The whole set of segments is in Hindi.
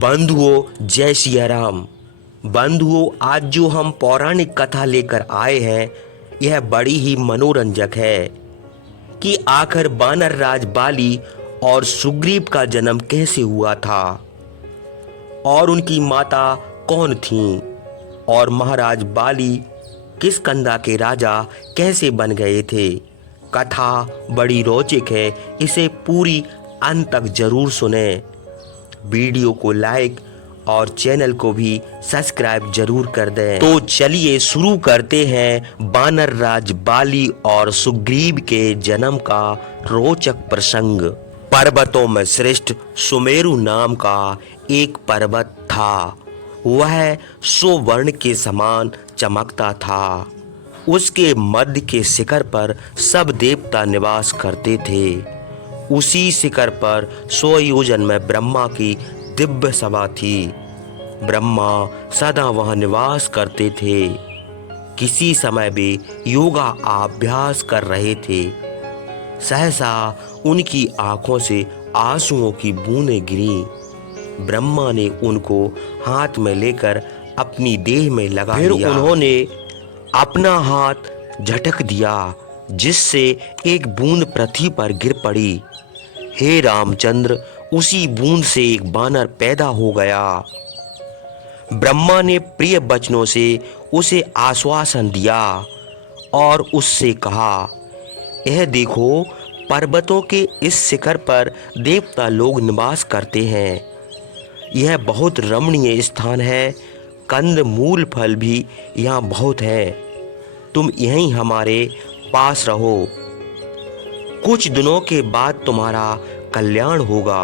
बंधुओं, जय सिया राम। बंधुओं, आज जो हम पौराणिक कथा लेकर आए हैं यह बड़ी ही मनोरंजक है कि आखिर वानर राज बाली और सुग्रीव का जन्म कैसे हुआ था और उनकी माता कौन थीं और महाराज बाली किष्किंधा के राजा कैसे बन गए थे। कथा बड़ी रोचक है, इसे पूरी अंत तक जरूर सुने। वीडियो को लाइक और चैनल को भी सब्सक्राइब जरूर कर दें। तो चलिए शुरू करते हैं वानर राज बाली और सुग्रीव के जन्म का रोचक प्रसंग। पर्वतों में श्रेष्ठ सुमेरु नाम का एक पर्वत था। वह स्वर्ण के समान चमकता था। उसके मध्य के शिखर पर सब देवता निवास करते थे। उसी शिखर पर 100 योजन में ब्रह्मा की दिव्य सभा थी। ब्रह्मा सदा वहां निवास करते थे। किसी समय वे योगा अभ्यास कर रहे थे। सहसा उनकी आंखों से आंसुओं की बूंदें गिरी। ब्रह्मा ने उनको हाथ में लेकर अपनी देह में लगा लिया। फिर उन्होंने अपना हाथ झटक दिया, जिससे एक बूंद पृथ्वी पर गिर पड़ी। हे रामचंद्र, उसी बूंद से एक वानर पैदा हो गया। ब्रह्मा ने प्रिय वचनों से उसे आश्वासन दिया और उससे कहा, यह देखो, पर्वतों के इस शिखर पर देवता लोग निवास करते हैं। यह बहुत रमणीय स्थान है। कंद मूल फल भी यहाँ बहुत है। तुम यहीं हमारे पास रहो। कुछ दिनों के बाद तुम्हारा कल्याण होगा।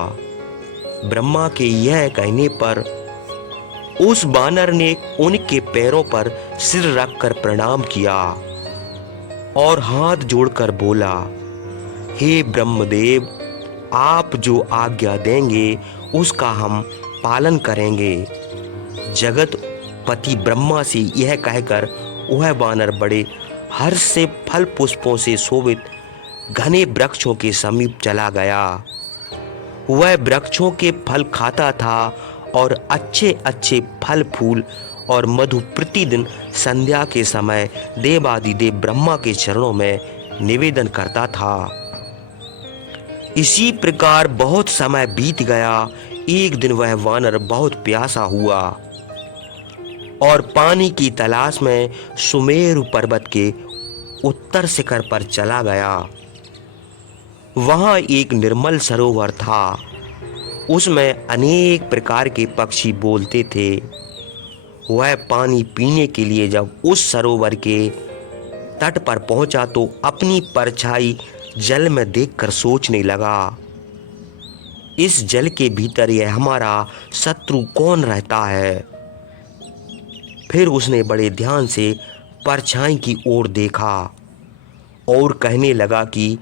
ब्रह्मा के यह कहने पर उस वानर ने उनके पैरों पर सिर रखकर प्रणाम किया और हाथ जोड़कर बोला, हे ब्रह्मदेव, आप जो आज्ञा देंगे उसका हम पालन करेंगे। जगत पति ब्रह्मा से यह कहकर वह वानर बड़े हर्ष से फल पुष्पों से शोभित घने वृक्षों के समीप चला गया। वह वृक्षों के फल खाता था और अच्छे अच्छे फल फूल और मधु प्रतिदिन संध्या के समय देवादिदेव ब्रह्मा के चरणों में निवेदन करता था। इसी प्रकार बहुत समय बीत गया। एक दिन वह वानर बहुत प्यासा हुआ और पानी की तलाश में सुमेरु पर्वत के उत्तर शिखर पर चला गया। वहां एक निर्मल सरोवर था। उसमें अनेक प्रकार के पक्षी बोलते थे। वह पानी पीने के लिए जब उस सरोवर के तट पर पहुंचा तो अपनी परछाई जल में देखकर सोचने लगा, इस जल के भीतर यह हमारा शत्रु कौन रहता है। फिर उसने बड़े ध्यान से परछाई की ओर देखा और कहने लगा कि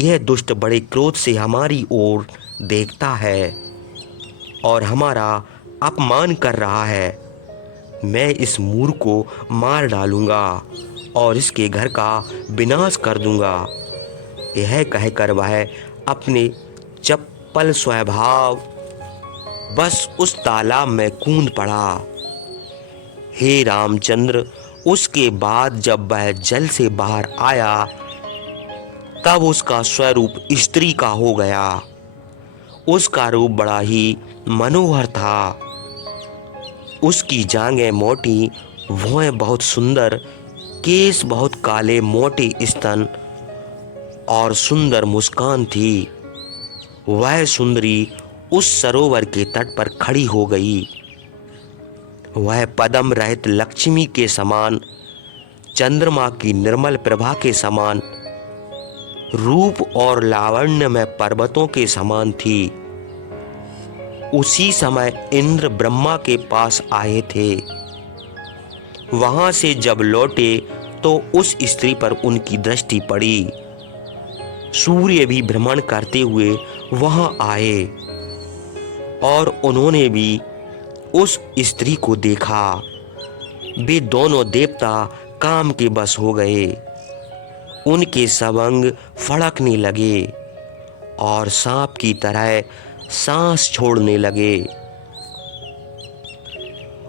यह दुष्ट बड़े क्रोध से हमारी ओर देखता है और हमारा अपमान कर रहा है। मैं इस मूर्ख को मार डालूंगा और इसके घर का विनाश कर दूंगा। यह कहकर वह अपने चपल स्वभाव बस उस तालाब में कूद पड़ा। हे रामचंद्र, उसके बाद जब वह जल से बाहर आया तब उसका स्वरूप स्त्री का हो गया। उसका रूप बड़ा ही मनोहर था। उसकी जांघें मोटी, भौहें बहुत सुंदर, केस बहुत काले, मोटे स्तन और सुंदर मुस्कान थी। वह सुंदरी उस सरोवर के तट पर खड़ी हो गई। वह पद्म रहित लक्ष्मी के समान, चंद्रमा की निर्मल प्रभा के समान, रूप और लावण्य में पर्वतों के समान थी। उसी समय इंद्र ब्रह्मा के पास आए थे। वहां से जब लौटे तो उस स्त्री पर उनकी दृष्टि पड़ी। सूर्य भी भ्रमण करते हुए वहां आए और उन्होंने भी उस स्त्री को देखा। वे दोनों देवता काम के बस हो गए। उनके सबंग फड़कने लगे और सांप की तरह सांस छोड़ने लगे।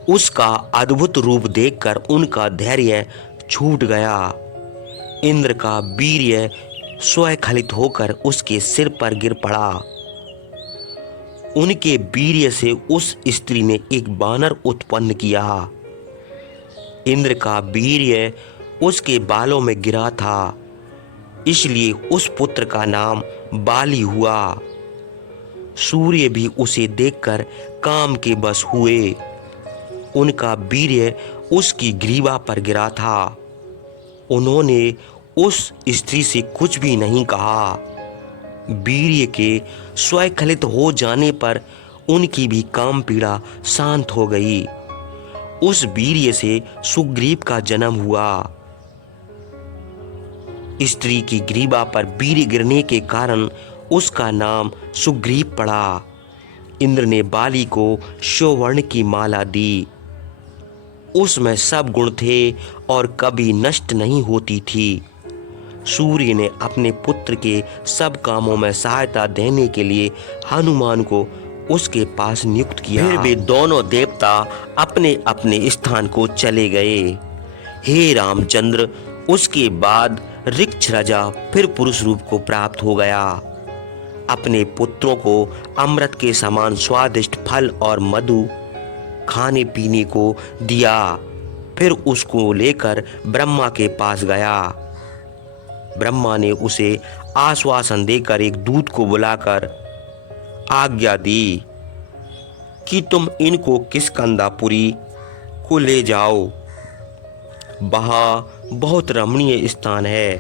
उसका अद्भुत रूप देखकर उनका धैर्य छूट गया। इंद्र का वीर्य स्वखलित होकर उसके सिर पर गिर पड़ा। उनके वीर्य से उस स्त्री ने एक बानर उत्पन्न किया। इंद्र का वीर्य उसके बालों में गिरा था, इसलिए उस पुत्र का नाम बाली हुआ। सूर्य भी उसे देखकर काम के बस हुए। उनका वीर्य उसकी ग्रीवा पर गिरा था। उन्होंने उस स्त्री से कुछ भी नहीं कहा। वीर्य के स्वखलित हो जाने पर उनकी भी काम पीड़ा शांत हो गई। उस वीर्य से सुग्रीव का जन्म हुआ। स्त्री की ग्रीवा पर वीर्य गिरने के कारण उसका नाम सुग्रीव पड़ा। इंद्र ने बाली को स्वर्ण की माला दी। उसमें सब गुण थे और कभी नष्ट नहीं होती थी। सूर्य ने अपने पुत्र के सब कामों में सहायता देने के लिए हनुमान को उसके पास नियुक्त किया। फिर वे दोनों देवता अपने अपने स्थान को चले गए। हे रामचंद्र, उसके बाद ऋक्षराजा फिर पुरुष रूप को प्राप्त हो गया। अपने पुत्रों को अमृत के समान स्वादिष्ट फल और मधु खाने पीने को दिया। फिर उसको लेकर ब्रह्मा के पास गया। ब्रह्मा ने उसे आश्वासन देकर एक दूत को बुलाकर आज्ञा दी कि तुम इनको किष्किंधापुरी को ले जाओ। वहाँ बहुत रमणीय स्थान है।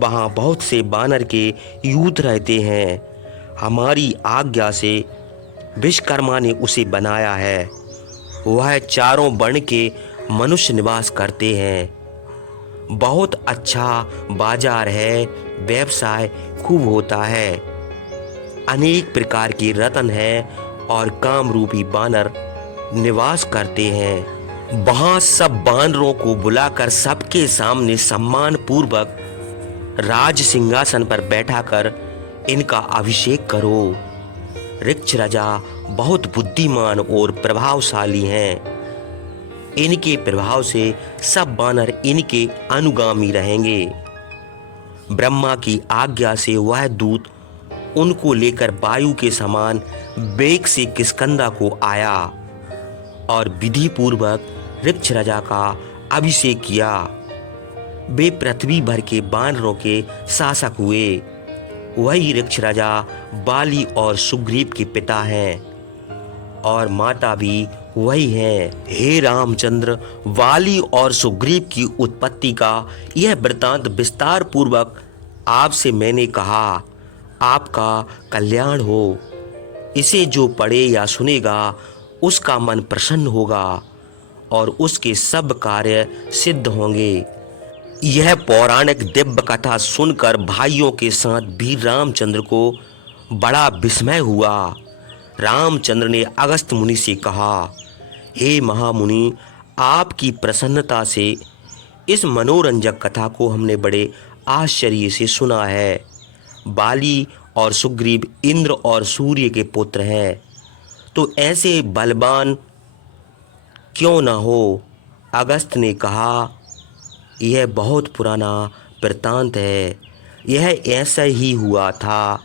वहाँ बहुत से बानर के यूथ रहते हैं। हमारी आज्ञा से विश्वकर्मा ने उसे बनाया है। वह चारों वर्ण के मनुष्य निवास करते हैं। बहुत अच्छा बाजार है, व्यवसाय खूब होता है। अनेक प्रकार के रत्न है और काम रूपी बानर निवास करते हैं। वहां सब बानरों को बुलाकर सबके सामने सम्मान पूर्वक राज सिंहासन पर बैठाकर इनका अभिषेक करो। ऋक्षराजा बहुत बुद्धिमान और प्रभावशाली हैं। इनके प्रभाव से सब बानर इनके अनुगामी रहेंगे। ब्रह्मा की आज्ञा से वह दूत उनको लेकर वायु के समान वेग से किष्किंधा को आया और विधि पूर्वक ऋक्षराजा का अभिषेक किया। वे पृथ्वी भर के बानरों के शासक हुए। वही ऋक्षराजा बाली और सुग्रीव के पिता हैं और माता भी वही है। हे रामचंद्र, वाली और सुग्रीव की उत्पत्ति का यह वृतांत विस्तार पूर्वक आपसे मैंने कहा। आपका कल्याण हो। इसे जो पढ़े या सुनेगा उसका मन प्रसन्न होगा और उसके सब कार्य सिद्ध होंगे। यह पौराणिक दिव्य कथा सुनकर भाइयों के साथ भी रामचंद्र को बड़ा विस्मय हुआ। रामचंद्र ने अगस्त्य मुनि से कहा, हे महामुनि, आपकी प्रसन्नता से इस मनोरंजक कथा को हमने बड़े आश्चर्य से सुना है। बाली और सुग्रीव इंद्र और सूर्य के पुत्र हैं, तो ऐसे बलवान क्यों ना हो? अगस्त्य ने कहा, यह बहुत पुराना वृतांत है। यह ऐसा ही हुआ था